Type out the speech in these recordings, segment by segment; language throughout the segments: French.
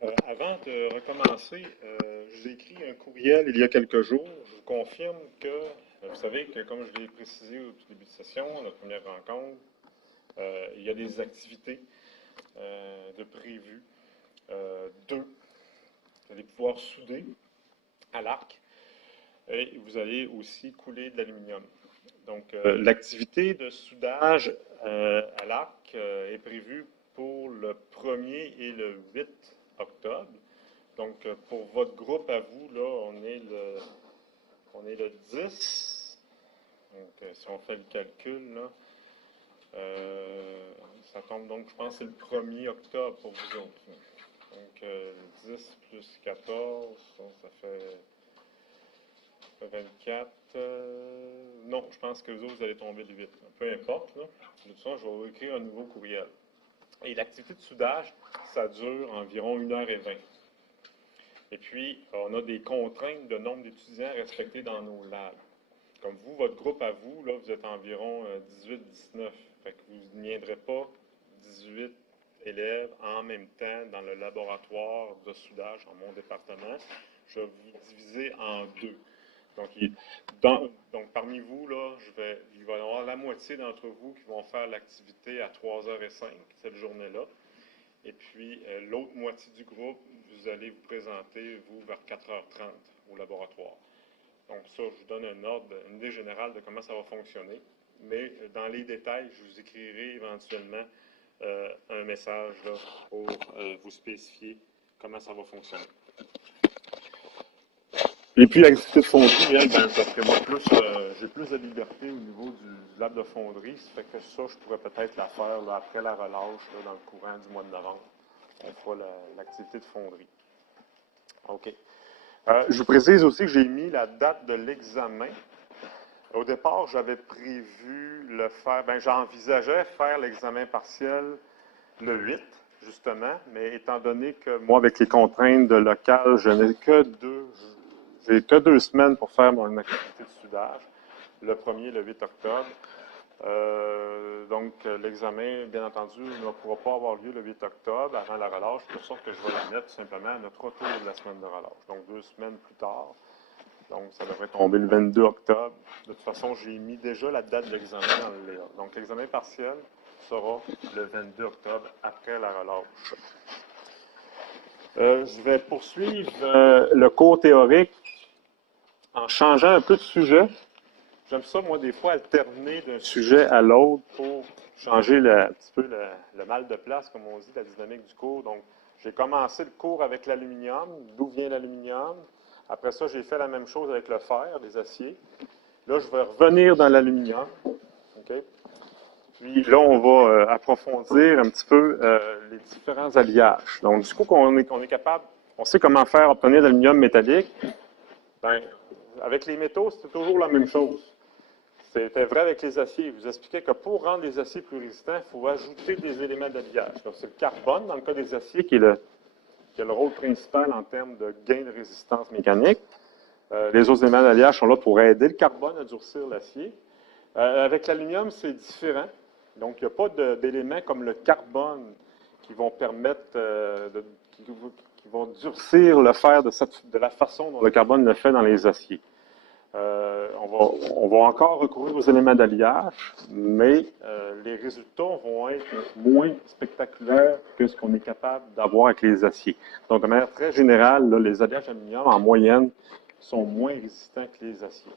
Avant de recommencer, je vous ai écrit un courriel il y a quelques jours. Je vous confirme que, vous savez que comme je l'ai précisé au tout début de session, notre première rencontre, il y a des activités de prévues. Deux, vous allez pouvoir souder à l'arc et vous allez aussi couler de l'aluminium. Donc, l'activité de soudage à l'arc est prévue pour le 1er et le 8 octobre. Donc, pour votre groupe à vous, là, on est le 10. Donc, si on fait le calcul, là, ça tombe donc, je pense, c'est le 1er octobre pour vous autres. Donc, 10 plus 14, donc ça fait 24. Non, je pense que vous autres, vous allez tomber le 8. Peu importe, là. De toute façon, je vais vous écrire un nouveau courriel. Et l'activité de soudage, ça dure environ 1h20. Et puis, on a des contraintes de nombre d'étudiants respectés dans nos labs. Comme vous, votre groupe à vous, là, vous êtes environ 18-19. Fait que vous ne viendrez pas 18 élèves en même temps dans le laboratoire de soudage dans mon département. Je vais vous diviser en deux. Donc, donc parmi vous, là, il va y avoir la moitié d'entre vous qui vont faire l'activité à 3h05 cette journée-là. Et puis, l'autre moitié du groupe, vous allez vous présenter, vous, vers 4h30 au laboratoire. Donc ça, je vous donne un ordre, une idée générale de comment ça va fonctionner. Mais dans les détails, je vous écrirai éventuellement un message là, pour vous spécifier comment ça va fonctionner. Et puis l'activité de fonderie, elle, ben, parce que moi, j'ai plus de liberté au niveau du lab de fonderie, ça fait que ça, je pourrais peut-être la faire là, après la relâche, là, dans le courant du mois de novembre. On fera l'activité de fonderie. OK. Je vous précise aussi que j'ai mis la date de l'examen. Au départ, j'avais prévu le faire, j'envisageais faire l'examen partiel le 8, justement, mais étant donné que moi, avec les contraintes de local, je n'ai j'ai que 2 semaines pour faire mon activité de soudage, le 1er et le 8 octobre. Donc, l'examen, bien entendu, ne pourra pas avoir lieu le 8 octobre avant la relâche, pour ça que je vais la mettre tout simplement à notre retour de la semaine de relâche. Donc, 2 semaines plus tard. Donc, ça devrait tomber le 22 octobre. De toute façon, j'ai mis déjà la date d'examen dans le Léa. Donc, l'examen partiel sera le 22 octobre après la relâche. Je vais poursuivre le cours théorique en changeant un peu de sujet. J'aime ça, moi, des fois, alterner d'un sujet à l'autre pour changer un petit peu le mal de place, comme on dit, la dynamique du cours. Donc, j'ai commencé le cours avec l'aluminium, d'où vient l'aluminium. Après ça, j'ai fait la même chose avec le fer, les aciers. Là, je vais revenir dans l'aluminium. Okay? Puis là, on va approfondir un petit peu les différents alliages. Donc, du coup, qu'on est capable, on sait comment faire obtenir de l'aluminium métallique. Ben, avec les métaux, c'est toujours la même chose. C'était vrai avec les aciers. Il vous expliquait que pour rendre les aciers plus résistants, il faut ajouter des éléments d'alliage. C'est le carbone, dans le cas des aciers, qui a le rôle principal en termes de gain de résistance mécanique. Les autres éléments d'alliage sont là pour aider le carbone à durcir l'acier. Avec l'aluminium, c'est différent. Donc, il n'y a pas d'éléments comme le carbone qui vont permettre, qui vont durcir le fer de la façon dont le carbone le fait dans les aciers. On va encore recourir aux éléments d'alliage, mais les résultats vont être moins spectaculaires que ce qu'on est capable d'avoir avec les aciers. Donc, de manière très générale, là, les alliages d'aluminium, en moyenne, sont moins résistants que les aciers.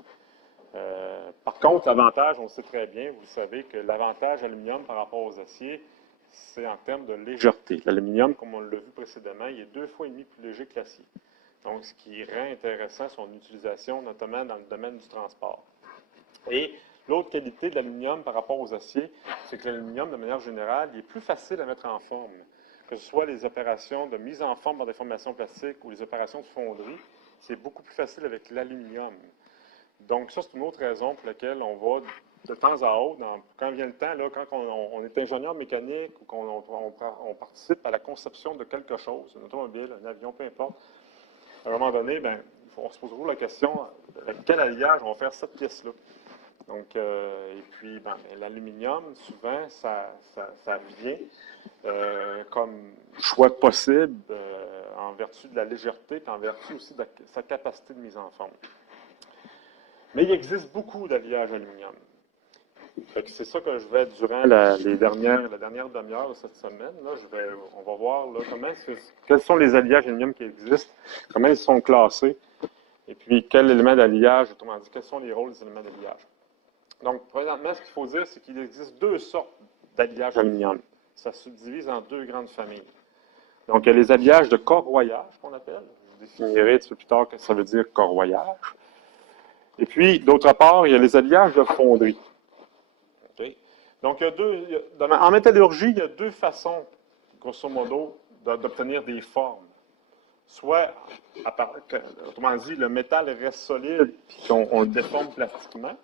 Par contre, l'avantage, on le sait très bien, vous le savez, que l'avantage aluminium par rapport aux aciers, c'est en termes de légèreté. L'aluminium, comme on l'a vu précédemment, il est 2,5 fois plus léger que l'acier. Donc, ce qui rend intéressant son utilisation, notamment dans le domaine du transport. Et l'autre qualité de l'aluminium par rapport aux aciers, c'est que l'aluminium, de manière générale, il est plus facile à mettre en forme. Que ce soit les opérations de mise en forme par des formations plastiques ou les opérations de fonderie, c'est beaucoup plus facile avec l'aluminium. Donc, ça, c'est une autre raison pour laquelle on va de temps à autre, quand vient le temps, là, quand on est ingénieur mécanique ou qu'on participe à la conception de quelque chose, une automobile, un avion, peu importe, à un moment donné, on se pose toujours la question, avec quel alliage on va faire cette pièce-là? Donc, et puis, l'aluminium, souvent, ça vient comme choix possible vertu de la légèreté, puis en vertu aussi de sa capacité de mise en forme. Mais il existe beaucoup d'alliages aluminium. C'est ça que je vais, durant la dernière demi-heure de cette semaine, là, on va voir là, quels sont les alliages aluminium qui existent, comment ils sont classés, et puis quel élément d'alliage, autrement dit, quels sont les rôles des éléments d'alliage. Donc, présentement, ce qu'il faut dire, c'est qu'il existe deux sortes d'alliages aluminium. Ça se subdivise en deux grandes familles. Donc, il y a les alliages de corroyage, qu'on appelle. Je définirai un petit peu plus tard ce que ça veut dire corroyage. Et puis, d'autre part, il y a les alliages de fonderie. Okay? Donc, en métallurgie, il y a deux façons, grosso modo, d'obtenir des formes. Soit, autrement dit, le métal reste solide et qu'on le déforme plastiquement,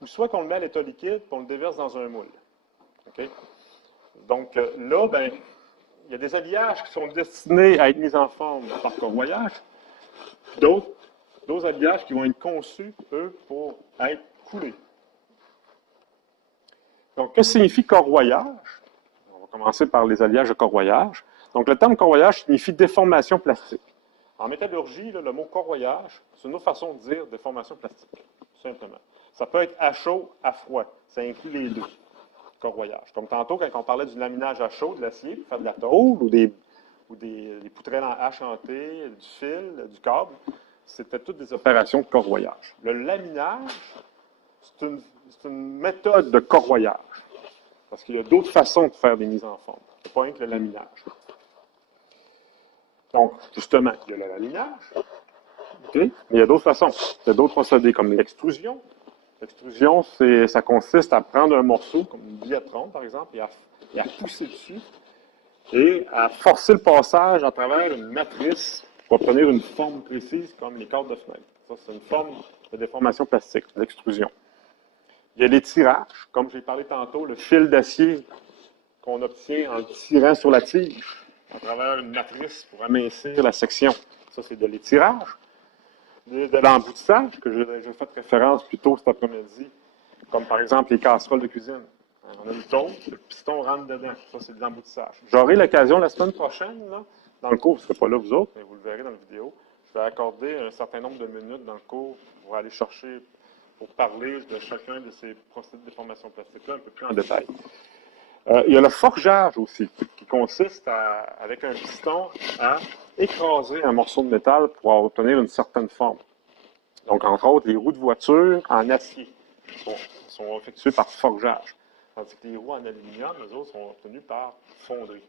ou soit qu'on le met à l'état liquide et qu'on le déverse dans un moule. Okay? Donc, là, ben, il y a des alliages qui sont destinés à être mis en forme par corroyage, d'autres alliages qui vont être conçus, eux, pour être coulés. Donc, que signifie corroyage? On va commencer par les alliages de corroyage. Donc, le terme corroyage signifie déformation plastique. En métallurgie, là, le mot corroyage, c'est une autre façon de dire déformation plastique, tout simplement. Ça peut être à chaud, à froid. Ça inclut les deux. Corroyage. Comme tantôt, quand on parlait du laminage à chaud, de l'acier, pour faire de la tôle ou des poutrelles en hache hantée, du fil, du câble, c'était toutes des opérations de corroyage. Le laminage, c'est une méthode de corroyage. Parce qu'il y a d'autres façons de faire des mises en forme. Ce n'est pas rien que le laminage. Donc, justement, il y a le laminage. Okay? Mais il y a d'autres façons. Il y a d'autres procédés comme l'extrusion. L'extrusion, ça consiste à prendre un morceau, comme une billetron, par exemple, et à pousser dessus et à forcer le passage à travers une matrice pour obtenir une forme précise, comme les cadres de fenêtre. Ça, c'est une forme de déformation plastique, l'extrusion. Il y a les tirages, comme j'ai parlé tantôt, le fil d'acier qu'on obtient en tirant sur la tige à travers une matrice pour amincir la section. Ça, c'est de l'étirage. De l'emboutissage, que j'ai fait référence plus tôt cet après-midi, comme par exemple les casseroles de cuisine. On a une tôle, le piston rentre dedans. Ça, c'est de l'emboutissage. J'aurai l'occasion la semaine prochaine, là, dans le cours, vous ne serez pas là vous autres, mais vous le verrez dans la vidéo, je vais accorder un certain nombre de minutes dans le cours pour aller chercher, pour parler de chacun de ces procédés de déformation plastique-là un peu plus en détail. Il y a le forgeage aussi, qui consiste avec un piston à écraser un morceau de métal pour obtenir une certaine forme. Donc, entre autres, les roues de voiture en acier sont effectuées par forgeage, tandis que les roues en aluminium, les autres, sont obtenues par fonderie.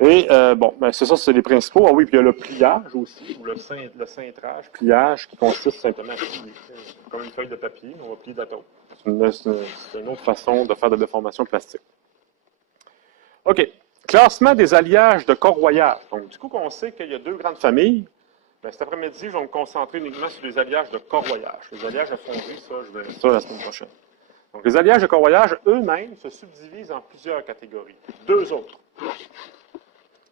Et, bon, ben c'est ça, c'est les principaux. Ah oui, puis il y a le pliage aussi, ou le cintrage, pliage, qui consiste simplement à plier, comme une feuille de papier, on va plier de la tôle. C'est une autre façon de faire de déformation plastique. OK. Classement des alliages de corroyage. Donc, du coup, on sait qu'il y a deux grandes familles. Bien, cet après-midi, je vais me concentrer uniquement sur les alliages de corroyage. Les alliages à fonderie, ça, je verrai ça la semaine prochaine. Donc, les alliages de corroyage, eux-mêmes, se subdivisent en plusieurs catégories. Deux autres.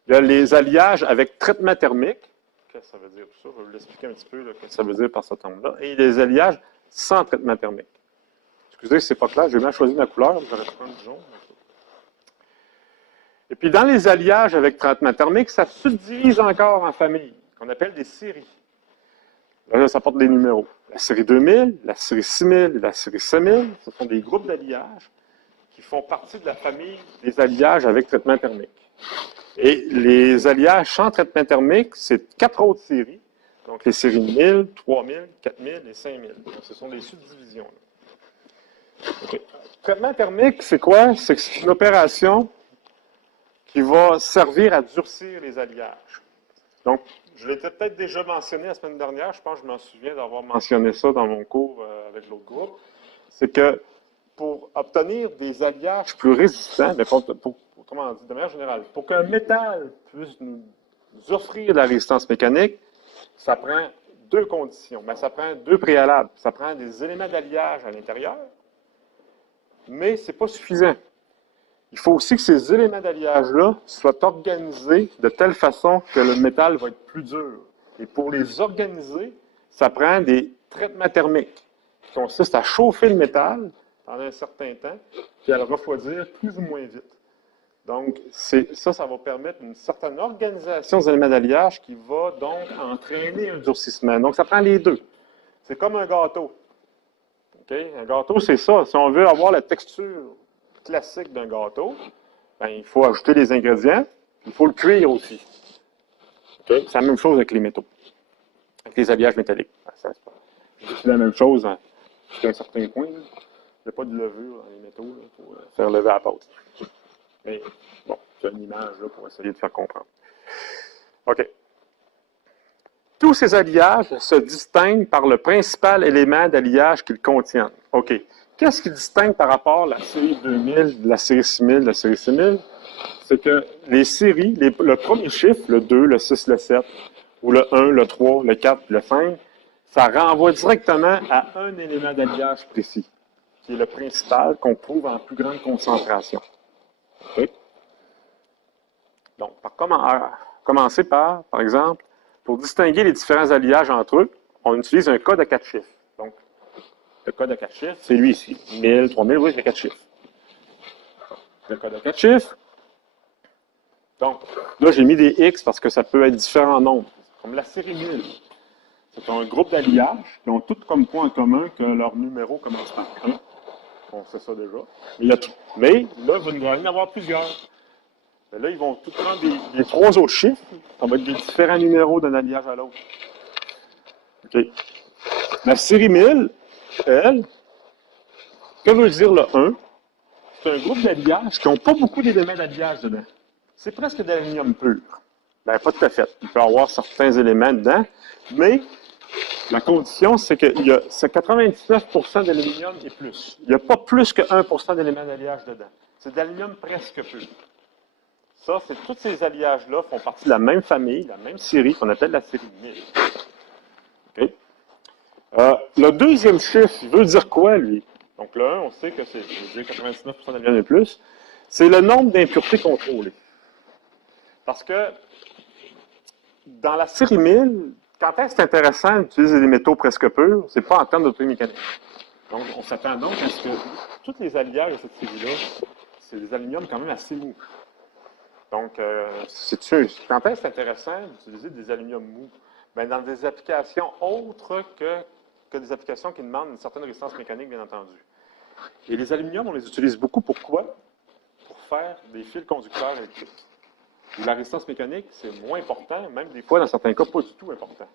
Il y a les alliages avec traitement thermique. Qu'est-ce que ça veut dire tout ça? Je vais vous l'expliquer un petit peu, ce que ça veut dire par ce terme-là. Et les alliages sans traitement thermique. Excusez si ce n'est pas clair, j'ai bien choisi ma couleur, j'aurais pu prendre du jaune. Et puis, dans les alliages avec traitement thermique, ça se subdivise encore en familles, qu'on appelle des séries. Là, ça porte des numéros. La série 2000, la série 6000 et la série 5000, ce sont des groupes d'alliages qui font partie de la famille des alliages avec traitement thermique. Et les alliages sans traitement thermique, c'est 4 autres séries. Donc, les séries 1000, 3000, 4000 et 5000. Donc, ce sont des subdivisions. Okay. Traitement thermique, c'est quoi? C'est une opération qui va servir à durcir les alliages. Donc, je l'ai peut-être déjà mentionné la semaine dernière, je pense que je m'en souviens d'avoir mentionné ça dans mon cours avec l'autre groupe, c'est que pour obtenir des alliages plus résistants, mais autrement dit, de manière générale, pour qu'un métal puisse nous offrir de la résistance mécanique, ça prend deux conditions. Ben, ça prend deux préalables. Ça prend des éléments d'alliage à l'intérieur, mais ce n'est pas suffisant. Il faut aussi que ces éléments d'alliage-là soient organisés de telle façon que le métal va être plus dur. Et pour les organiser, ça prend des traitements thermiques qui consistent à chauffer le métal pendant un certain temps, puis à le refroidir plus ou moins vite. Donc, ça va permettre une certaine organisation des éléments d'alliage qui va donc entraîner un durcissement. Donc, ça prend les deux. C'est comme un gâteau. Okay? Un gâteau, c'est ça. Si on veut avoir la texture classique d'un gâteau, ben, il faut ajouter les ingrédients, il faut le cuire aussi. Okay? C'est la même chose avec les métaux, avec les alliages métalliques. C'est la même chose jusqu'à un certain point. Il n'y a pas de levure dans les métaux pour faire lever la pâte. Mais bon, c'est une image là, pour essayer de faire comprendre. OK. Tous ces alliages se distinguent par le principal élément d'alliage qu'ils contiennent. OK. Qu'est-ce qui distingue par rapport à la série 2000, la série 6000, la série 6000? C'est que les séries, le premier chiffre, le 2, le 6, le 7, ou le 1, le 3, le 4, le 5, ça renvoie directement à un élément d'alliage précis, qui est le principal, qu'on trouve en plus grande concentration. Okay? Donc, commencer par exemple, pour distinguer les différents alliages entre eux, on utilise un code à 4 chiffres. Donc, le code à 4 chiffres, c'est lui ici. 1000, 3000, oui, c'est 4 chiffres. Le code à 4 chiffres. Donc, là, j'ai mis des X parce que ça peut être différents nombres. Comme la série 1000. C'est un groupe d'alliages qui ont tous comme point en commun que leur numéro commence par 1. On sait ça déjà. Mais là, il va y en avoir plusieurs. Mais là, ils vont tout prendre des 3 autres chiffres. Ça va être des différents numéros d'un alliage à l'autre. OK. La série 1000, elle, que veut dire le 1? C'est un groupe d'alliages qui n'ont pas beaucoup d'éléments d'alliage dedans. C'est presque de l'aluminium pur. Ben, pas tout à fait. Il peut y avoir certains éléments dedans, mais la condition, c'est qu'il y a 99% d'aluminium et plus. Il n'y a pas plus que 1% d'éléments d'alliage dedans. C'est de l'aluminium presque pur. Ça, tous ces alliages-là font partie de la même famille, la même série, qu'on appelle la série 1000. Okay? Le deuxième chiffre, il veut dire quoi, lui? Donc, le 1, on sait que c'est 99% d'aluminium et plus. C'est le nombre d'impuretés contrôlées. Parce que dans la série 1000, quand est-ce que c'est intéressant d'utiliser des métaux presque purs? C'est pas en termes d'autonomie mécanique. Donc, on s'attend donc à ce que tous les alliages de cette série-là, c'est des aluminiums quand même assez mous. Donc, quand est-ce que c'est intéressant d'utiliser des aluminiums mous? Bien, dans des applications autres que des applications qui demandent une certaine résistance mécanique, bien entendu. Et les aluminiums, on les utilise beaucoup. Pourquoi? Pour faire des fils conducteurs électriques. La résistance mécanique, c'est moins important, même des fois, dans certains cas, pas du tout important.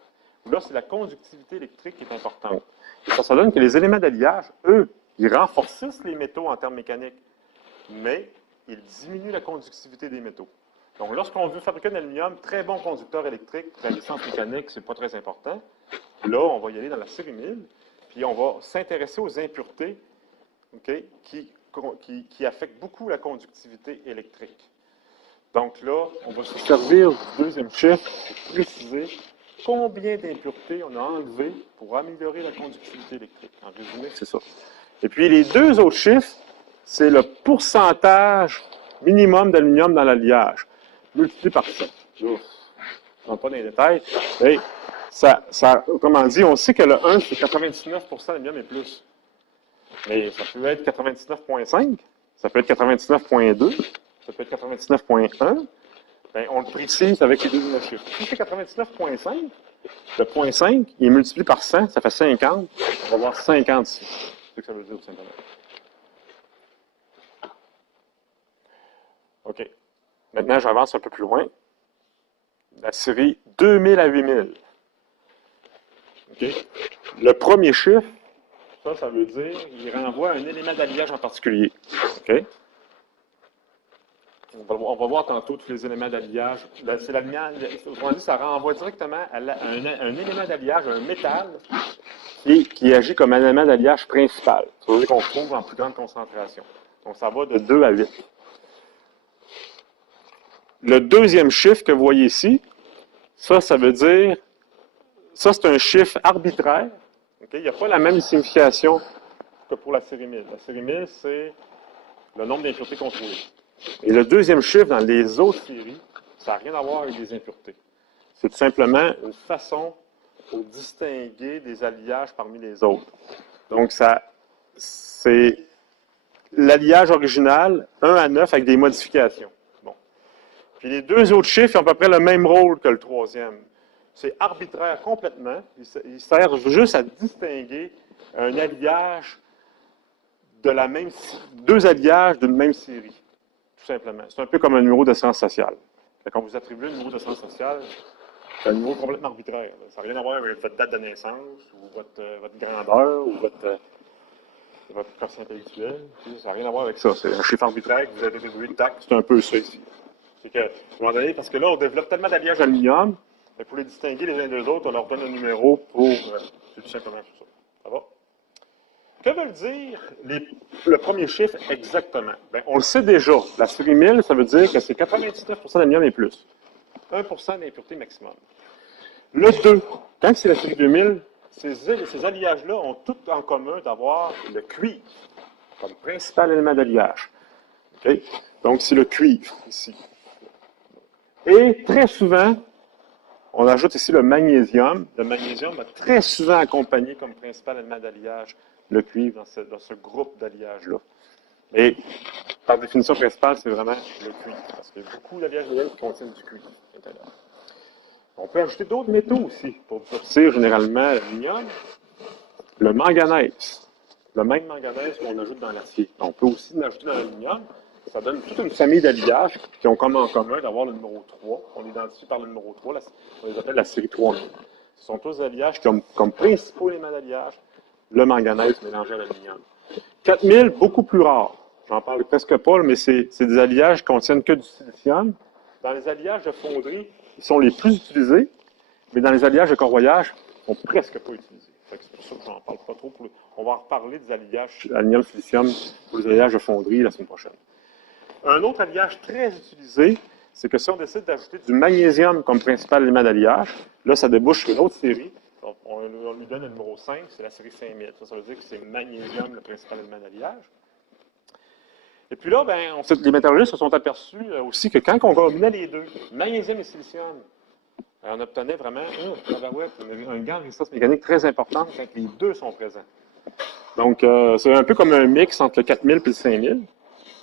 Là, c'est la conductivité électrique qui est importante. Et ça donne que les éléments d'alliage, eux, ils renforcissent les métaux en termes mécaniques, mais ils diminuent la conductivité des métaux. Donc, lorsqu'on veut fabriquer un aluminium, très bon conducteur électrique, la résistance mécanique, c'est pas très important. Là, on va y aller dans la série 1000, puis on va s'intéresser aux impuretés, okay, qui affectent beaucoup la conductivité électrique. Donc là, on va se servir du deuxième chiffre pour préciser combien d'impuretés on a enlevé pour améliorer la conductivité électrique. En résumé, c'est ça. Et puis les deux autres chiffres, c'est le pourcentage minimum d'aluminium dans l'alliage, multiplié par 100. Je ne rentre pas dans les détails. Mais autrement dit, on sait que le 1, c'est 99% d'aluminium et plus. Mais ça peut être 99,5, ça peut être 99,2, ça peut être 99,1. Bien, on le précise avec les deux chiffres. Si c'est 99,5, le 0,5, il est multiplié par 100, ça fait 50. On va avoir 50 ici. C'est ce que ça veut dire, tout simplement. OK. Maintenant, j'avance un peu plus loin. La série 2000 à 8000. OK. Le premier chiffre, ça veut dire qu'il renvoie à un élément d'alliage en particulier. OK. On va voir tantôt tous les éléments d'alliage. C'est l'alliage, autrement dit, ça renvoie directement à un élément d'alliage, un métal, qui agit comme un élément d'alliage principal. Ça veut dire qu'on trouve en plus grande concentration. Donc, ça va de 2 à 8. Le deuxième chiffre que vous voyez ici, ça veut dire, ça c'est un chiffre arbitraire. Okay? Il n'y a pas la même signification que pour la série 1000. La série 1000, c'est le nombre d'impuretés contrôlées. Et le deuxième chiffre dans les autres séries, ça n'a rien à voir avec des impuretés. C'est tout simplement une façon pour distinguer des alliages parmi les autres. Donc, c'est l'alliage original 1 à 9 avec des modifications. Puis les deux autres chiffres ont à peu près le même rôle que le troisième. C'est arbitraire complètement. Il sert juste à distinguer un alliage de la même, deux alliages d'une même série, tout simplement. C'est un peu comme un numéro d'assurance sociale. Quand vous attribuez un numéro d'assurance sociale, c'est un numéro complètement arbitraire. Ça n'a rien à voir avec votre date de naissance, ou votre grandeur, ou votre quotient intellectuel. Ça n'a rien à voir avec ça. C'est un chiffre arbitraire que vous avez attribué de taxe. C'est un peu ça ici. C'est que, à un moment donné, parce que là, on développe tellement d'alliages d'aluminium, pour les distinguer les uns des autres, on leur donne un numéro pour. C'est tout simplement tout ça. Ça va? Que veulent dire le premier chiffre exactement? Bien, on le sait déjà. La série 1000, ça veut dire que c'est 99% d'aluminium et plus. 1% d'impureté maximum. Le 2, quand c'est la série 2000, ces alliages-là ont tout en commun d'avoir le cuivre comme principal élément d'alliage. Okay? Donc, c'est le cuivre ici. Et très souvent, on ajoute ici le magnésium. Le magnésium va très souvent accompagner comme principal élément d'alliage le cuivre dans ce groupe d'alliages-là. Et par définition principale, c'est vraiment le cuivre, parce qu'il y a beaucoup d'alliages qui contiennent du cuivre à l'intérieur. On peut ajouter d'autres métaux aussi pour obtenir généralement l'aluminium. Le manganèse. Le même manganèse qu'on ajoute dans l'acier. On peut aussi l'ajouter dans l'aluminium. Ça donne toute une famille d'alliages qui ont comme en commun d'avoir le numéro 3. On identifie par le numéro 3, on les appelle la série 3000. Ce sont tous des alliages qui ont comme principaux éléments d'alliage le manganèse mélangé à l'aluminium. 4000, beaucoup plus rare. J'en parle presque pas, mais c'est des alliages qui contiennent que du silicium. Dans les alliages de fonderie, ils sont les plus utilisés, mais dans les alliages de corroyage, ils ne sont presque pas utilisés. C'est pour ça que j'en parle pas trop. On va en reparler des alliages aluminium-silicium pour les alliages de fonderie la semaine prochaine. Un autre alliage très utilisé, c'est que si on décide d'ajouter du magnésium comme principal élément d'alliage, là, ça débouche sur une autre série. On lui donne le numéro 5, c'est la série 5000. Ça veut dire que c'est magnésium le principal élément d'alliage. Et puis là, ben, les métallurgistes se sont aperçus aussi que quand on combinait les deux, magnésium et silicium, on obtenait vraiment un gain de résistance mécanique très important quand les deux sont présents. Donc, c'est un peu comme un mix entre le 4000 et le 5000.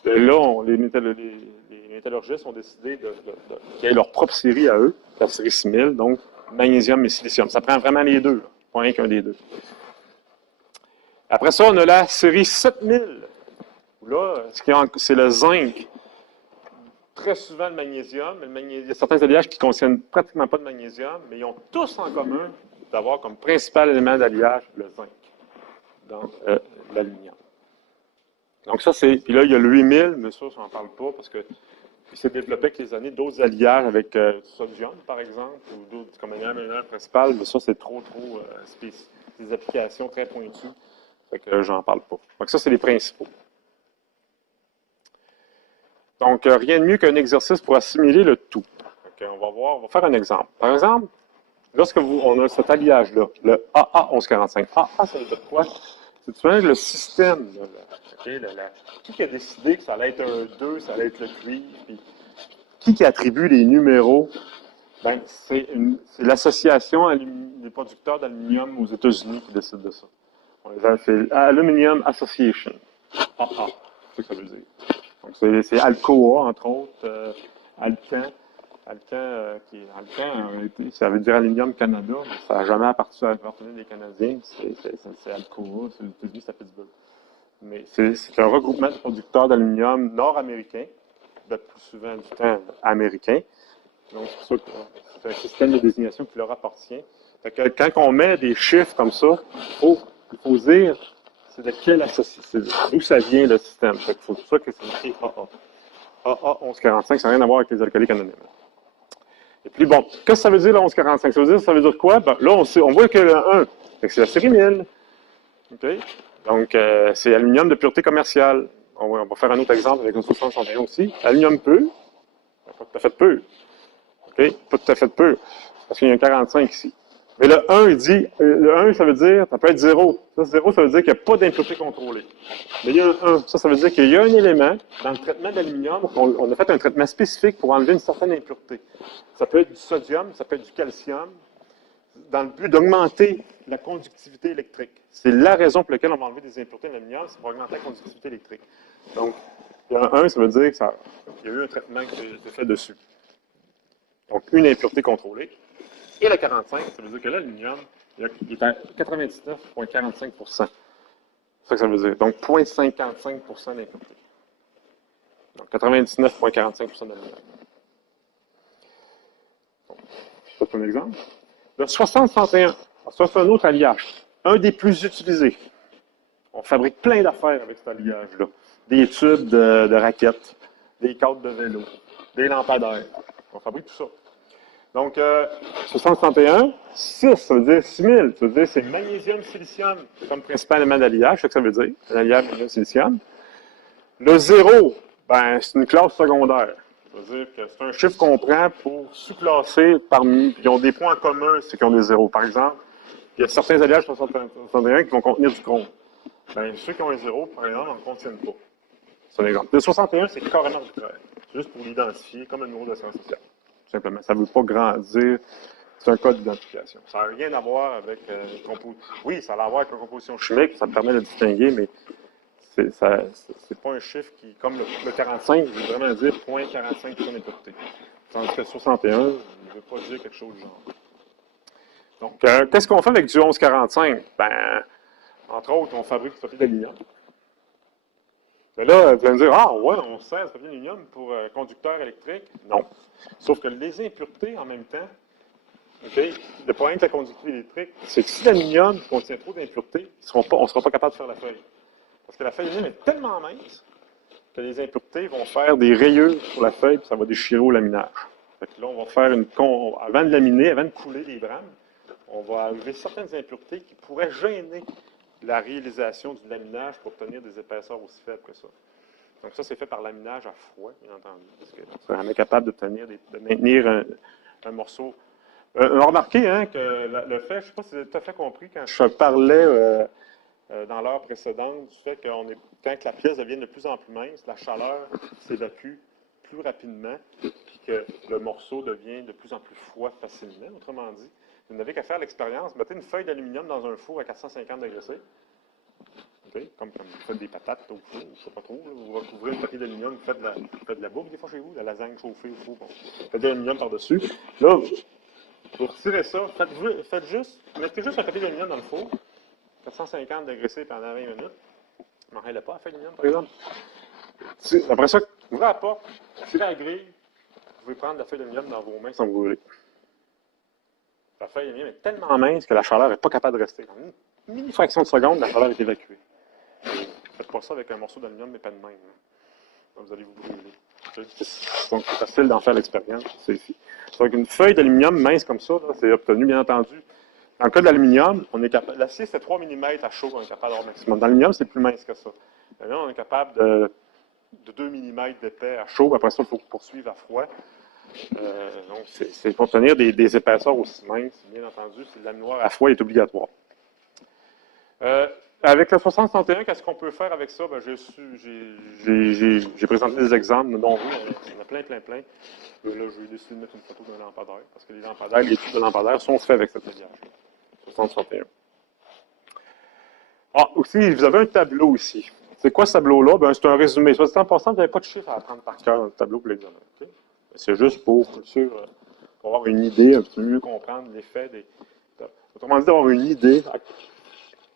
Et là, les métallurgistes ont décidé qu'il y ait leur propre série à eux, la série 6000, donc magnésium et silicium. Ça prend vraiment les deux, là, pas rien qu'un des deux. Après ça, on a la série 7000. Là, c'est le zinc. Très souvent le magnésium. Il y a certains alliages qui ne contiennent pratiquement pas de magnésium, mais ils ont tous en commun d'avoir comme principal élément d'alliage le zinc dans l'aluminium. Donc ça, c'est... Puis là, il y a le 8000, mais ça, je n'en parle pas parce que il s'est développé avec les années d'autres alliages avec du sodium, par exemple, ou d'autres comme élément principal, mais ça, c'est trop spécifique. Des applications très pointues. Fait que j'en parle pas. Donc ça, c'est les principaux. Donc, rien de mieux qu'un exercice pour assimiler le tout. Okay, on va faire un exemple. Par exemple, lorsque on a cet alliage-là, le AA1145. AA, ça veut dire quoi? C'est tout simplement le système. Qui a décidé que ça allait être un 2, ça allait être le cuivre? Qui attribue les numéros? Ben, c'est l'association des producteurs d'aluminium aux États-Unis qui décide de ça. On les a fait Aluminium Association. AA, c'est ce que ça veut dire. Donc, c'est Alcoa, entre autres, Alcan. Alcan, ça veut dire Aluminium Canada, mais ça n'a jamais appartenu des Canadiens. C'est Alcoa, c'est les États-Unis, c'est à Pittsburgh. Mais c'est un regroupement de producteurs d'aluminium nord-américains, le plus souvent du temps américain. Donc, c'est pour ça que c'est un système de désignation qui leur appartient. Fait que quand on met des chiffres comme ça, il faut dire c'est de quelle association, d'où ça vient le système. C'est pour ça que c'est écrit AA. AA 1145, ça n'a rien à voir avec les alcooliques anonymes. Et puis bon, qu'est-ce que ça veut dire le 1145? Ça veut dire quoi? Ben, là, on voit que le 1, c'est la série 1000. Okay? Donc, c'est aluminium de pureté commerciale. On va faire un autre exemple avec une 61 aussi. Aluminium pur, pas tout à fait pur. Okay? Pas tout à fait pur, parce qu'il y a un 45 ici. Mais le 1, il dit, le 1, ça veut dire, ça peut être 0. Ça, 0, ça veut dire qu'il n'y a pas d'impureté contrôlée. Mais il y a un 1. Ça veut dire qu'il y a un élément, dans le traitement d'aluminium, on a fait un traitement spécifique pour enlever une certaine impureté. Ça peut être du sodium, ça peut être du calcium, dans le but d'augmenter la conductivité électrique. C'est la raison pour laquelle on va enlever des impuretés de l'aluminium, c'est pour augmenter la conductivité électrique. Donc, il y a un 1, ça veut dire qu'il y a eu un traitement qui a été fait dessus. Donc, une impureté contrôlée. Et le 45, ça veut dire que l'aluminium, il est à 99,45 %. C'est ça que ça veut dire. Donc, 0,55 % d'impureté. Donc, 99,45 % d'aluminium. C'est un exemple. Le 60-61, ça c'est un autre alliage. Un des plus utilisés. On fabrique plein d'affaires avec cet alliage-là. Des tubes de raquettes, des cadres de vélo, des lampadaires. On fabrique tout ça. Donc, 60-61, 6, ça veut dire 6000. Ça veut dire c'est magnésium-silicium comme principal élément d'alliage. C'est ce que ça veut dire, un alliage magnésium-silicium. Le 0, ben, c'est une classe secondaire. Ça veut dire que c'est un chiffre qu'on prend pour sous-classer parmi. Ils ont des points en commun, c'est qu'ils ont des zéros. Par exemple, il y a certains alliages 61 qui vont contenir du chrome. Ben, ceux qui ont un 0, par exemple, n'en contiennent pas. C'est un exemple. Le 61, c'est carrément arbitraire. C'est juste pour l'identifier comme un numéro d'assurance sociale. Tout simplement. Ça ne veut pas grandir. C'est un code d'identification. Ça n'a rien à voir avec Oui, ça a à voir avec la composition chimique, ça me permet de distinguer, mais c'est pas un chiffre qui, comme le 45, veut vraiment dire 0,45 % d'impureté. Tandis que le 61 ne veut pas dire quelque chose du genre. Donc, qu'est-ce qu'on fait avec du 1145? Ben, entre autres, on fabrique du papier d'aluminium. Mais là, vous allez me dire, ah ouais, on sert du papier d'aluminium pour conducteur électrique. Non. Sauf que les impuretés, en même temps, okay, le problème avec la conductivité électrique, c'est que si l'aluminium contient trop d'impuretés, on ne sera pas capable de faire la feuille. Parce que la feuille d'aluminium est tellement mince que les impuretés vont faire des rayures sur la feuille, puis ça va déchirer au laminage. Fait que là, on va faire avant de laminer, avant de couler les brames, on va enlever certaines impuretés qui pourraient gêner la réalisation du laminage pour obtenir des épaisseurs aussi faibles que ça. Donc ça, c'est fait par laminage à froid, bien entendu, parce que ça rend capable de maintenir un morceau. Remarquez hein, que le fait, je ne sais pas si vous avez tout à fait compris, quand je parlais dans l'heure précédente du fait que quand la pièce devient de plus en plus mince, la chaleur s'évacue plus rapidement, puis que le morceau devient de plus en plus froid facilement. Autrement dit, vous n'avez qu'à faire l'expérience, mettez une feuille d'aluminium dans un four à 450 degrés C, okay, comme vous faites des patates au four, je ne sais pas trop, là, vous recouvrez une papier d'aluminium, vous faites de la bouffe des fois chez vous, de la lasagne chauffée au four, bon, vous faites de l'aluminium par-dessus. Là, vous retirez ça, mettez juste un papier d'aluminium dans le four, 450 degrés C pendant 20 minutes. Ne m'enlève pas la feuille d'aluminium, par exemple. Après ça, ouvrez la porte, tirez la grille, vous pouvez prendre la feuille d'aluminium dans vos mains sans vous brûler. La feuille d'aluminium est tellement mince que la chaleur n'est pas capable de rester. Dans une mini fraction de seconde, la chaleur est évacuée. Faites pas ça avec un morceau d'aluminium, mais pas de même. Hein. Vous allez vous brûler. Donc, c'est facile d'en faire l'expérience. C'est ici. Donc, une feuille d'aluminium mince comme ça, c'est obtenu, bien entendu. Dans le cas de l'aluminium, on est capable. L'acier, c'est 3 mm à chaud, on est capable d'avoir maximum. Dans l'aluminium, c'est plus mince que ça. Là, on est capable de 2 mm d'épais à chaud. Après ça, il faut poursuivre à froid. Donc, c'est pour obtenir des épaisseurs aussi minces, bien entendu, si le laminoir à froid est obligatoire. Avec le 60-61, qu'est-ce qu'on peut faire avec ça? Ben, j'ai présenté des exemples, dont vous, il y en a plein. Là, je vais décider de mettre une photo d'un lampadaire, parce que les tubes de lampadaire sont faits avec cet alliage. 60-61. Ah, aussi, vous avez un tableau ici. C'est quoi ce tableau-là? Ben, c'est un résumé. Soit dit en passant, vous n'avez pas de chiffres à apprendre par cœur dans le tableau pour l'examen. Okay? C'est juste pour avoir une idée, un petit peu mieux comprendre l'effet autrement dit, avoir une idée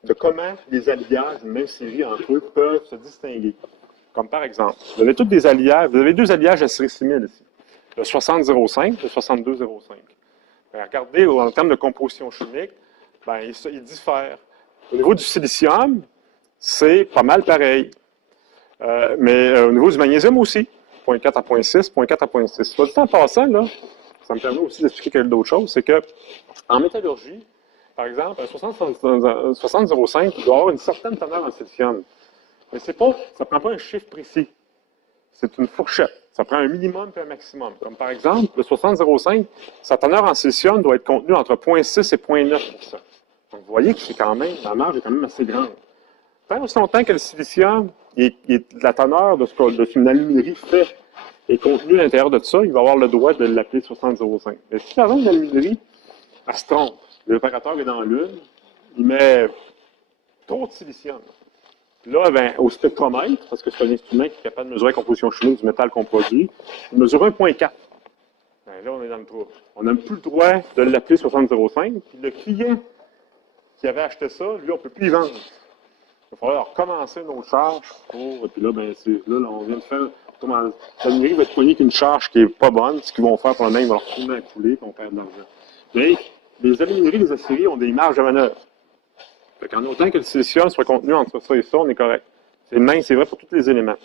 de comment les alliages d'une même série entre eux peuvent se distinguer. Comme par exemple, vous avez tous des alliages, vous avez deux alliages à série 6000 ici. Le 60-05, le 62-05. Regardez, en termes de composition chimique, ben, ils diffèrent. Au niveau du silicium, c'est pas mal pareil. Mais au niveau du magnésium aussi, 0.4 à 0.6, 0.4 à 0.6. Soit dit en passant, là, ça me permet aussi d'expliquer quelque d'autres choses, c'est que en métallurgie, par exemple, un 60-05, il doit avoir une certaine teneur en silicium. Mais ça ne prend pas un chiffre précis. C'est une fourchette. Ça prend un minimum et un maximum. Comme par exemple, le 60-05, sa teneur en silicium doit être contenue entre 0.6 et 0.9 %. Donc, vous voyez que c'est quand même, la marge est quand même assez grande. Tant aussi longtemps que le silicium, la teneur de ce qu'une aluminerie fait est contenue à l'intérieur de ça, il va avoir le droit de l'appeler 60-05. Mais si par exemple une aluminerie, elle se trompe, l'opérateur est dans l'une, il met trop de silicium. Là, ben, au spectromètre, parce que c'est un instrument qui est capable de mesurer la composition chimique du métal qu'on produit, il mesure 1.4. Ben là, on est dans le trou. On n'a plus le droit de l'appeler 6005. Puis le client qui avait acheté ça, lui, on ne peut plus y vendre. Il va falloir recommencer nos charges pour. Et puis là, ben, là, on vient de faire. Comment, l'ingénierie va être poignée qu'une charge qui n'est pas bonne. Ce qu'ils vont faire pour le même, ils vont leur retourner à couler, puis on perd de l'argent. Mais les alumineries, les aciéries ont des marges de manœuvre. En autant que le silicium soit contenu entre ça et ça, on est correct. C'est vrai pour tous les éléments.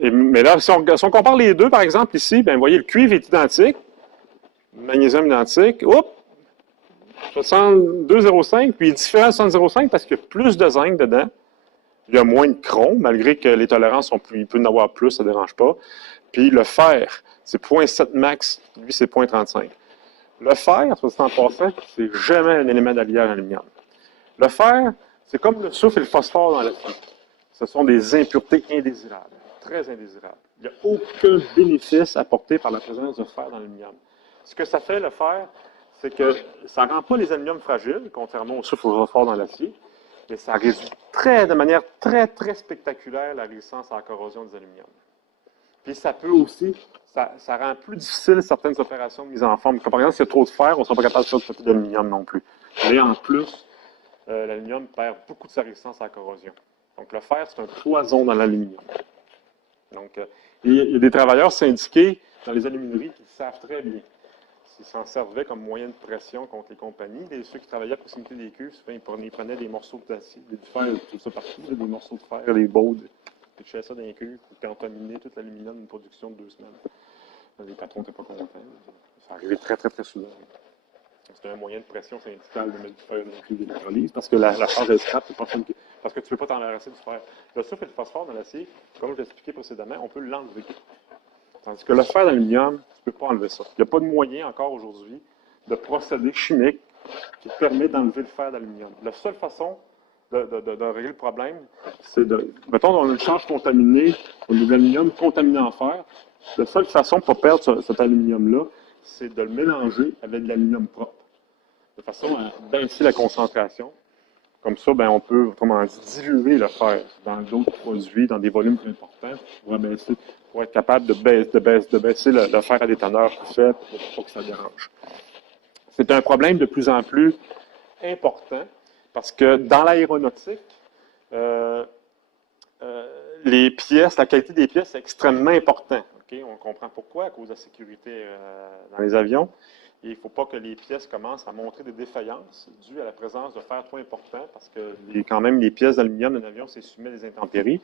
Mais là, si on compare les deux, par exemple, ici, ben, vous voyez, le cuivre est identique, le magnésium identique. Oups! 62,05, puis il est différent de 60,05 parce qu'il y a plus de zinc dedans. Il y a moins de chrome, malgré que les tolérances sont plus, il peut en avoir plus, ça ne dérange pas. Puis le fer, c'est 0,7 max, lui c'est 0,35. Le fer, soit dit en passant, c'est jamais un élément d'alliage à l'aluminium. Le fer, c'est comme le soufre et le phosphore dans l'acier. Ce sont des impuretés indésirables, très indésirables. Il n'y a aucun bénéfice apporté par la présence de fer dans l'aluminium. Ce que ça fait, le fer, c'est que ça ne rend pas les aluminiums fragiles, contrairement au soufre et au phosphore dans l'acier, mais ça réduit de manière très, très spectaculaire la résistance à la corrosion des aluminiums. Puis ça peut aussi, ça rend plus difficile certaines opérations de mise en forme. Comme par exemple, s'il y a trop de fer, on ne sera pas capable de faire du papier d'aluminium non plus. Mais en plus, l'aluminium perd beaucoup de sa résistance à la corrosion. Donc le fer, c'est un poison dans l'aluminium. Donc, il y a des travailleurs syndiqués dans les alumineries qui le savent très bien. Ils s'en servaient comme moyen de pression contre les compagnies. Ceux qui travaillaient à proximité des cuves, souvent, ils prenaient des morceaux d'acier, du fer, tout ça partout, des morceaux de fer, des baudes, ils pitchaient ça dans les cuves pour contaminer tout l'aluminium d'une production de 2 semaines. Les patrons n'étaient pas contents. Ça arrivait très, très, très souvent. C'était un moyen de pression syndicale de mettre du fer dans les cuves d'électrolyse parce que la charge de scrap, c'est pas celle parce que tu ne peux pas t'embarrasser du fer. Le soufre et le phosphore dans l'acier, comme je l'ai expliqué précédemment, on peut l'enlever. Tandis que le fer d'aluminium, tu ne peux pas enlever ça. Il n'y a pas de moyen encore aujourd'hui de procédé chimique qui permet d'enlever le fer d'aluminium. La seule façon de régler le problème, c'est de. Mettons, on a une charge contaminée, on a de l'aluminium contaminé en fer. La seule façon pour perdre cet aluminium-là, c'est de le mélanger avec de l'aluminium propre, de façon à baisser la concentration. Comme ça, ben, on peut, comment dire, diluer le fer dans d'autres produits, dans des volumes plus importants, pour être capable de baisser le fer à des teneurs plus faibles pour pas que ça dérange. C'est un problème de plus en plus important parce que dans l'aéronautique, les pièces, la qualité des pièces est extrêmement importante. Okay? On comprend pourquoi, à cause de la sécurité dans les avions. Et il ne faut pas que les pièces commencent à montrer des défaillances dues à la présence de fer trop important, parce que quand même, les pièces d'aluminium d'un avion, c'est soumis à des intempéries.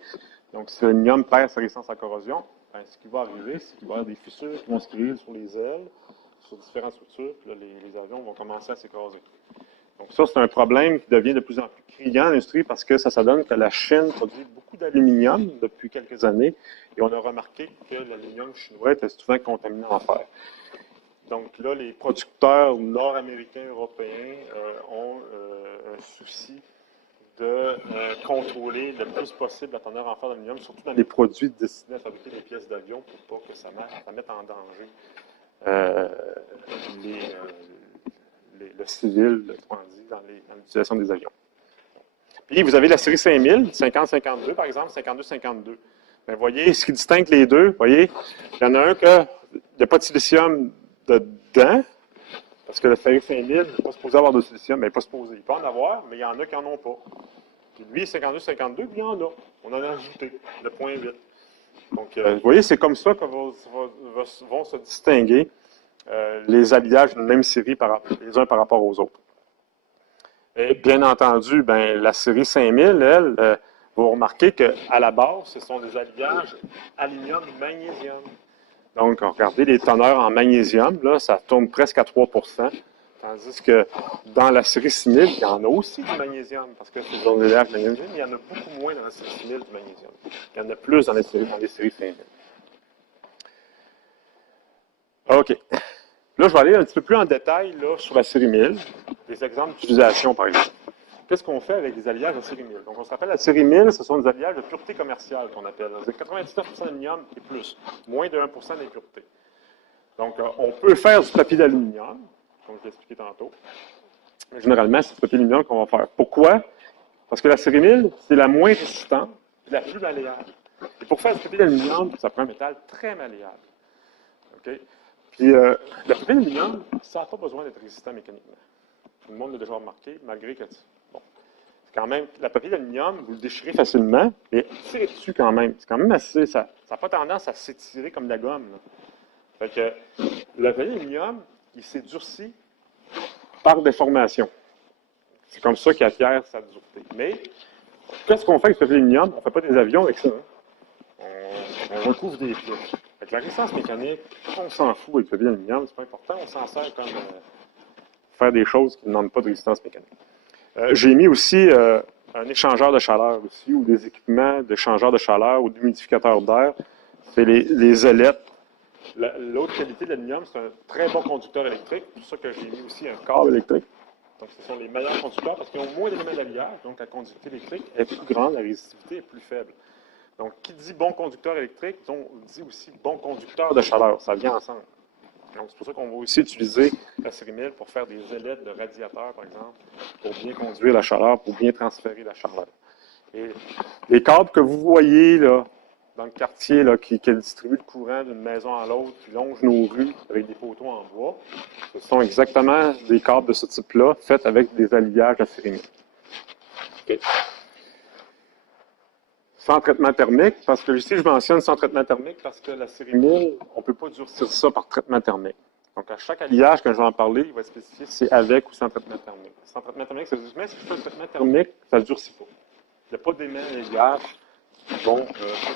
Donc, si l'aluminium perd sa résistance à la corrosion, ben, ce qui va arriver, c'est qu'il va y avoir des fissures qui vont se créer sur les ailes, sur différentes structures, puis là, les avions vont commencer à s'écraser. Donc, ça, c'est un problème qui devient de plus en plus criant dans l'industrie parce que ça donne que la Chine produit beaucoup d'aluminium depuis quelques années, et on a remarqué que l'aluminium chinois était souvent contaminé en fer. Donc là, les producteurs nord-américains, européens ont un souci de contrôler le plus possible la teneur en fer d'aluminium, surtout dans les produits destinés à fabriquer des pièces d'avion pour pas que ça mette en danger le civil, dans l'utilisation des avions. Puis vous avez la série 5000, 50-52 par exemple, 52-52. Vous voyez, ce qui distingue les deux, vous voyez, il y en a un qu'il n'y a pas de silicium dedans, parce que le série 5000 n'est pas supposé avoir de silicium, mais pas supposé. Il peut en avoir, mais il y en a qui n'en ont pas. Puis lui, 52-52, il y en a. On en a ajouté, le 0.8. Donc, vous voyez, c'est comme ça que vont se distinguer les alliages d'une même série les uns par rapport aux autres. Et bien entendu, ben, la série 5000, elle, vous remarquez qu'à la base, ce sont des alliages aluminium-magnésium. Donc, regardez les teneurs en magnésium, là, ça tourne presque à 3 tandis que dans la série 6000, il y en a aussi du magnésium, parce que c'est des alliages magnésium, mais il y en a beaucoup moins dans la série 6000 du magnésium. Il y en a plus dans les séries 5000. OK. Là, je vais aller un petit peu plus en détail là, sur la série 1000, des exemples d'utilisation, par exemple. Qu'est-ce qu'on fait avec les alliages de série 1000? Donc, on se rappelle, la série 1000, ce sont des alliages de pureté commerciale qu'on appelle. C'est 99% d'aluminium et plus, moins de 1% d'impureté. Donc, on peut faire du papier d'aluminium, comme je l'ai expliqué tantôt. Mais généralement, c'est du papier d'aluminium qu'on va faire. Pourquoi? Parce que la série 1000, c'est la moins résistante et la plus malléable. Et pour faire du papier d'aluminium, ça prend un métal très malléable. OK? Puis, la papier d'aluminium, ça n'a pas besoin d'être résistant mécaniquement. Tout le monde l'a déjà remarqué, malgré que... Bon, quand même, la papier d'aluminium, vous le déchirez facilement, mais tirez dessus quand même. C'est quand même assez... Ça n'a pas tendance à s'étirer comme de la gomme. Là. Fait que le papier d'aluminium, il s'est durci par déformation. C'est comme ça qu'il acquiert sa dureté. Mais, qu'est-ce qu'on fait avec ce papier d'aluminium? On ne fait pas des avions avec ça. Hein? On recouvre des pièces. Avec la résistance mécanique, on s'en fout avec le papier d'aluminium, c'est pas important. On s'en sert comme faire des choses qui ne demandent pas de résistance mécanique. J'ai mis aussi un échangeur de chaleur aussi, ou des équipements d'échangeur de chaleur ou d'humidificateur d'air. C'est les ailettes. L'autre qualité de l'aluminium, c'est un très bon conducteur électrique. C'est pour ça que j'ai mis aussi un câble électrique. Donc, ce sont les meilleurs conducteurs parce qu'ils ont moins d'éléments d'alliage. Donc, la conductivité électrique est plus grande, la résistivité est plus faible. Donc, qui dit bon conducteur électrique, on dit aussi bon conducteur de chaleur. Ça vient ensemble. Donc, c'est pour ça qu'on va aussi utiliser la cérimyle pour faire des ailettes de radiateurs, par exemple, pour bien conduire la chaleur, pour bien transférer la chaleur. Et les câbles que vous voyez là, dans le quartier là, qui distribue le courant d'une maison à l'autre, qui longe nos rues avec des poteaux en bois, ce sont exactement des câbles de ce type-là, faits avec des alliages à cérimyle. Okay. Sans traitement thermique, parce que ici je mentionne sans traitement thermique parce que la cérimyle, on ne peut pas durcir ça par traitement thermique. Donc à chaque alliage, quand je vais en parler, il va spécifier si c'est avec ou sans traitement thermique. Sans traitement thermique, ça veut dire, mais si je fais un traitement thermique, ça ne durcit pas. Il n'y a pas d'éléments d'alliage qui vont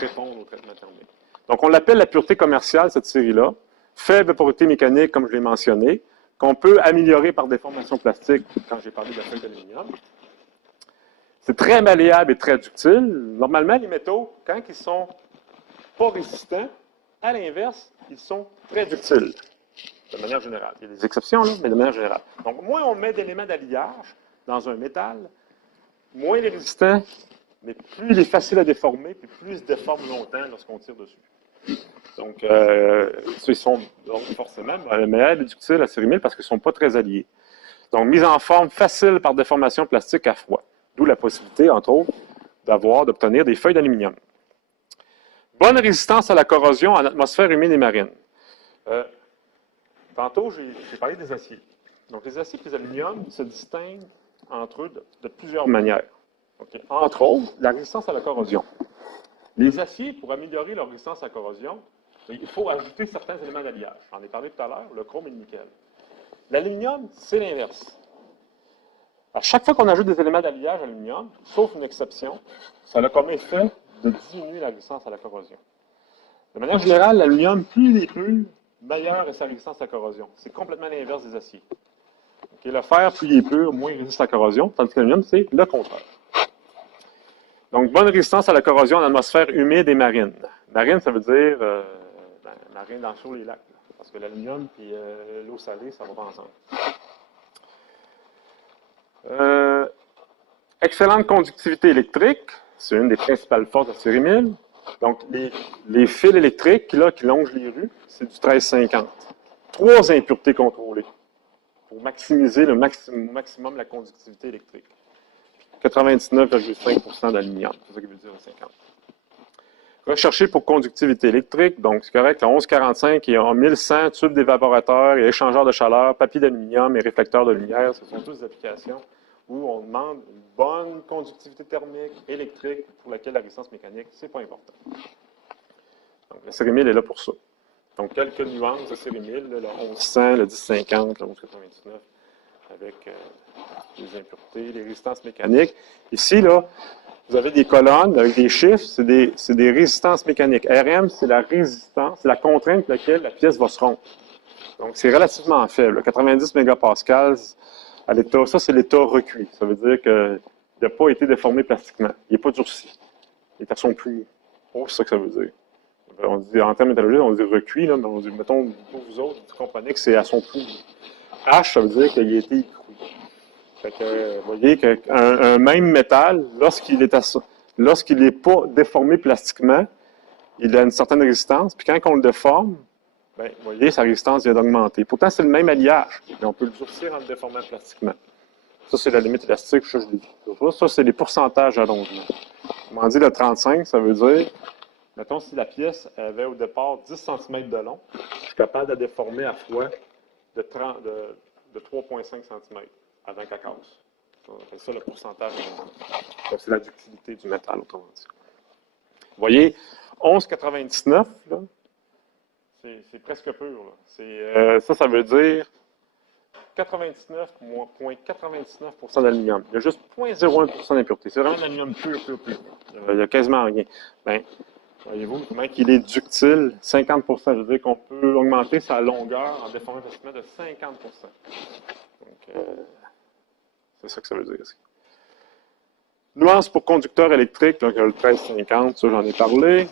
répondre au traitement thermique. Donc on l'appelle la pureté commerciale, cette série-là. Faible pureté mécanique, comme je l'ai mentionné, qu'on peut améliorer par déformation plastique, quand j'ai parlé de la feuille d'aluminium. C'est très malléable et très ductile. Normalement, les métaux, quand ils sont pas résistants, à l'inverse, ils sont très ductiles, de manière générale. Il y a des exceptions, là, mais de manière générale. Donc, moins on met d'éléments d'alliage dans un métal, moins il est résistant, mais plus il est facile à déformer, puis plus il se déforme longtemps lorsqu'on tire dessus. Donc, ils sont donc, forcément malléables et ductiles à cérimyle parce qu'ils ne sont pas très alliés. Donc, mise en forme facile par déformation plastique à froid. D'où la possibilité, entre autres, d'obtenir des feuilles d'aluminium. Bonne résistance à la corrosion en atmosphère humide et marine. Tantôt, j'ai parlé des aciers. Donc, les aciers et les aluminiums se distinguent entre eux de plusieurs manières. Okay. Entre autres, la résistance à la corrosion. Les aciers, pour améliorer leur résistance à la corrosion, il faut ajouter certains éléments d'alliage. J'en ai parlé tout à l'heure, le chrome et le nickel. L'aluminium, c'est l'inverse. À chaque fois qu'on ajoute des éléments d'alliage à l'aluminium, sauf une exception, ça a comme effet de diminuer la résistance à la corrosion. De manière générale, l'aluminium, plus il est pur, meilleure est sa résistance à la corrosion. C'est complètement l'inverse des aciers. Okay, le fer, plus il est pur, moins il résiste à la corrosion, tandis que l'aluminium, c'est le contraire. Donc, bonne résistance à la corrosion en atmosphère humide et marine. Marine, ça veut dire marine dans sur les lacs, parce que l'aluminium et l'eau salée, ça va pas ensemble. Excellente conductivité électrique, c'est une des principales forces de la cérimyle. Donc, les fils électriques là, qui longent les rues, c'est du 1350. 3 impuretés contrôlées pour maximiser le maximum la conductivité électrique. 99,5% d'aluminium, c'est ça qui veut dire 50. Recherché pour conductivité électrique, donc c'est correct, la 1145, il y a 1100 tubes d'évaporateur et échangeurs de chaleur, papier d'aluminium et réflecteurs de lumière, ce sont toutes des applications où on demande une bonne conductivité thermique, électrique, pour laquelle la résistance mécanique, c'est pas important. Donc, la cérimyle est là pour ça. Donc, quelques nuances de cérimyle, le 1100, le 1050, le 1199, avec les impuretés, les résistances mécaniques. Ici, là, vous avez des colonnes avec des chiffres, c'est des résistances mécaniques. RM, c'est la résistance, c'est la contrainte pour laquelle la pièce va se rompre. Donc, c'est relativement faible. 90 mégapascals à l'état, ça, c'est l'état recuit. Ça veut dire qu'il n'a pas été déformé plastiquement. Il n'est pas durci. Il est à son plus haut, c'est ça que ça veut dire. On dit, en termes métallurgiques, on dit recuit, là, mais on dit, mettons, vous autres, vous comprenez que c'est à son plus. H, ça veut dire qu'il a été écroué. Fait que, vous voyez qu'un même métal, lorsqu'il n'est pas déformé plastiquement, il a une certaine résistance. Puis quand on le déforme, bien, vous voyez, sa résistance vient d'augmenter. Pourtant, c'est le même alliage, mais on peut le durcir en le déformant plastiquement. Ça, c'est la limite élastique, ça, je l'ai dit. Ça, c'est les pourcentages allongés. Comment dit le 35, ça veut dire Mettons, si la pièce avait au départ 10 cm de long, je suis capable de la déformer à fois de 3,5 cm avant qu'elle casse. On appelle ça le pourcentage. Donc, c'est la ductilité du métal, autrement dit. Vous voyez, 11,99, là, c'est presque pur. Là. Ça veut dire 99,99% d'aluminium. Il y a juste 0,01% d'impureté. C'est vraiment de l'aluminium pur. Il n'y a quasiment rien. Ben, voyez-vous comment il est ductile? 50%. Je veux dire qu'on peut augmenter sa longueur en déformant facilement de 50%. Donc, c'est ça que ça veut dire ici. Nuance pour conducteur électrique, donc le 1350, ça j'en ai parlé.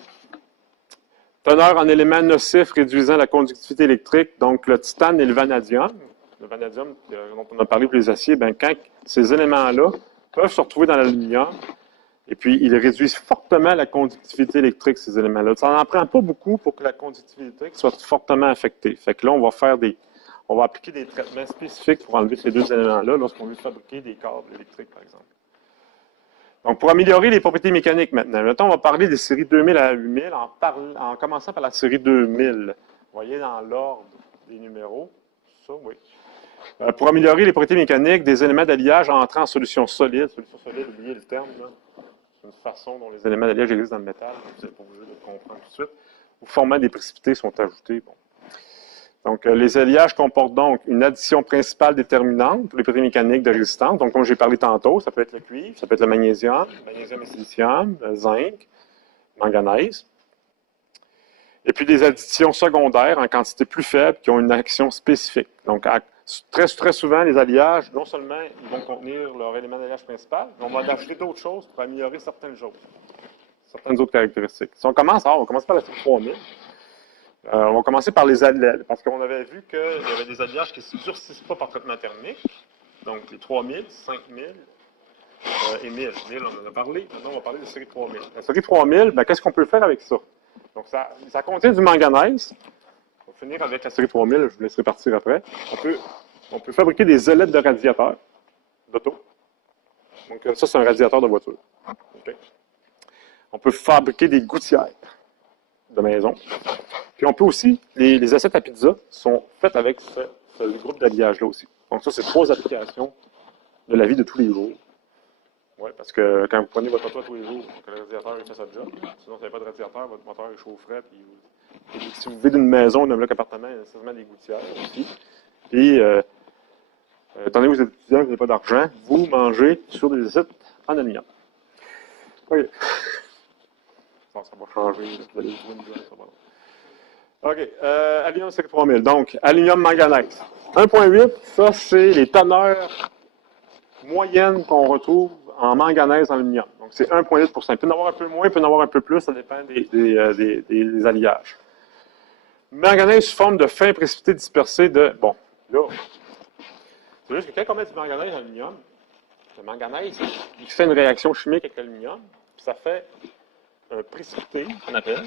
Teneur en éléments nocifs réduisant la conductivité électrique, donc le titane et le vanadium. Le vanadium dont on a parlé pour les aciers, ben, quand ces éléments-là peuvent se retrouver dans l'aluminium, et puis ils réduisent fortement la conductivité électrique, ces éléments-là. Ça n'en prend pas beaucoup pour que la conductivité électrique soit fortement affectée. Fait que là, on va appliquer des traitements spécifiques pour enlever ces deux éléments-là lorsqu'on veut fabriquer des câbles électriques, par exemple. Donc, pour améliorer les propriétés mécaniques maintenant, mettons, on va parler des séries 2000 à 8000 en commençant par la série 2000. Vous voyez dans l'ordre des numéros. Ça, oui. Pour améliorer les propriétés mécaniques des éléments d'alliage entrant en solution solide. Solution solide, oubliez le terme. C'est une façon dont les éléments d'alliage existent dans le métal. Vous n'êtes pas obligé de le comprendre tout de suite. Où formant des précipités sont ajoutés. Bon. Donc, les alliages comportent donc une addition principale déterminante pour les propriétés mécaniques de résistance. Donc, comme j'ai parlé tantôt, ça peut être le cuivre, ça peut être le magnésium et silicium, le zinc, manganèse. Et puis des additions secondaires en quantité plus faible qui ont une action spécifique. Donc, très souvent, les alliages, non seulement ils vont contenir leur élément d'alliage principal, mais on va ajouter d'autres choses pour améliorer certaines choses, certaines autres caractéristiques. Si on commence par la série 3000. On va commencer par les alliages, parce qu'on avait vu qu'il y avait des alliages qui ne se durcissent pas par traitement thermique. Donc, les 3000, 5000 et 1000. 1000, on en a parlé. Maintenant, on va parler de la série 3000. La série 3000, ben, qu'est-ce qu'on peut faire avec ça? Donc, ça contient du manganèse. On va finir avec la série 3000, je vous laisserai partir après. On peut fabriquer des ailettes de radiateurs d'auto. Donc, ça, c'est un radiateur de voiture. Okay. On peut fabriquer des gouttières de maison. Puis on peut aussi, les assiettes à pizza sont faites avec ce groupe d'alliage-là aussi. Donc ça, c'est 3 applications de la vie de tous les jours. Oui, parce que quand vous prenez votre auto tous les jours, le radiateur il fait sa job. Sinon, si vous n'avez pas de radiateur, votre moteur il chaufferait. Puis si vous vivez d'une maison, d'un bloc appartement, il y a nécessairement des gouttières aussi. Puis, étant donné que vous êtes étudiant, vous n'avez pas d'argent, vous mangez sur des assiettes en aluminium. OK. Bon, ça va changer. Vous allez jouer une journée, ça va. OK. Aluminium série 3000. Donc, aluminium manganèse. 1,8, ça, c'est les teneurs moyennes qu'on retrouve en manganèse en aluminium. Donc, c'est 1,8%. Il peut y en avoir un peu moins, il peut y en avoir un peu plus, ça dépend des alliages. Manganèse sous forme de fin précipité dispersé de. Bon, là. C'est juste que quand on met du manganèse en aluminium, le manganèse, il fait une réaction chimique avec l'aluminium, puis ça fait un précipité, qu'on appelle.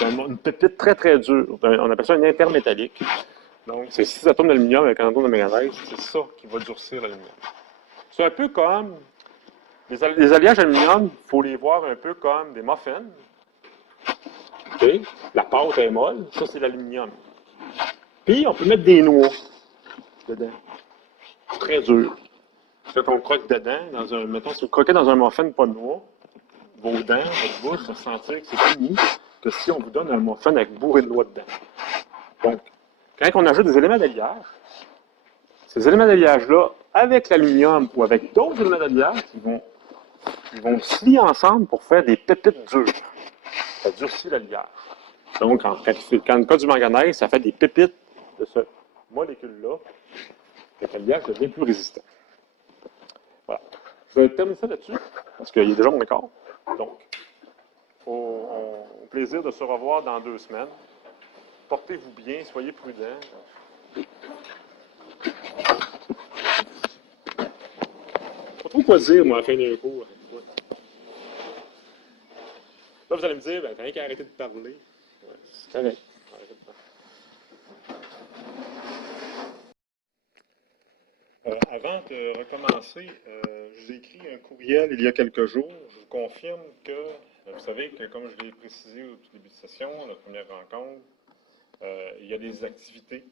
Une pépite très, très dure. On appelle ça un intermétallique. Donc, c'est 6 atomes d'aluminium avec un atome de manganèse. C'est ça qui va durcir l'aluminium. C'est un peu comme... Les alliages aluminium, il faut les voir un peu comme des muffins. Okay. La pâte est molle. Ça, c'est l'aluminium. Puis, on peut mettre des noix dedans. Très dur. Quand on croque dedans, mettons, si vous croquez dans un muffin pas de noix, vos dents, votre bouche, va sentir que c'est plus mou que si on vous donne un muffin avec bourré de noix dedans. Donc, quand on ajoute des éléments d'alliage, ces éléments d'alliage-là, avec l'aluminium ou avec d'autres éléments d'alliage, ils vont se lier ensemble pour faire des pépites dures. Ça durcit l'alliage. Donc, quand le cas du manganèse, ça fait des pépites de ce molécule-là, et l'alliage devient plus résistant. Voilà. Je vais terminer ça là-dessus, parce qu'il est déjà mon quart. Donc, au plaisir de se revoir dans 2 semaines. Portez-vous bien, soyez prudents. Pas trop quoi dire, moi, à la fin d'un cours. Là, vous allez me dire, ben, t'as rien qu'à arrêter de parler. Ouais, c'est correct. Arrêtez de parler. Avant de recommencer, je vous ai écrit un courriel il y a quelques jours. Je vous confirme que Vous savez que, comme je l'ai précisé au tout début de session, la première rencontre, il y a des activités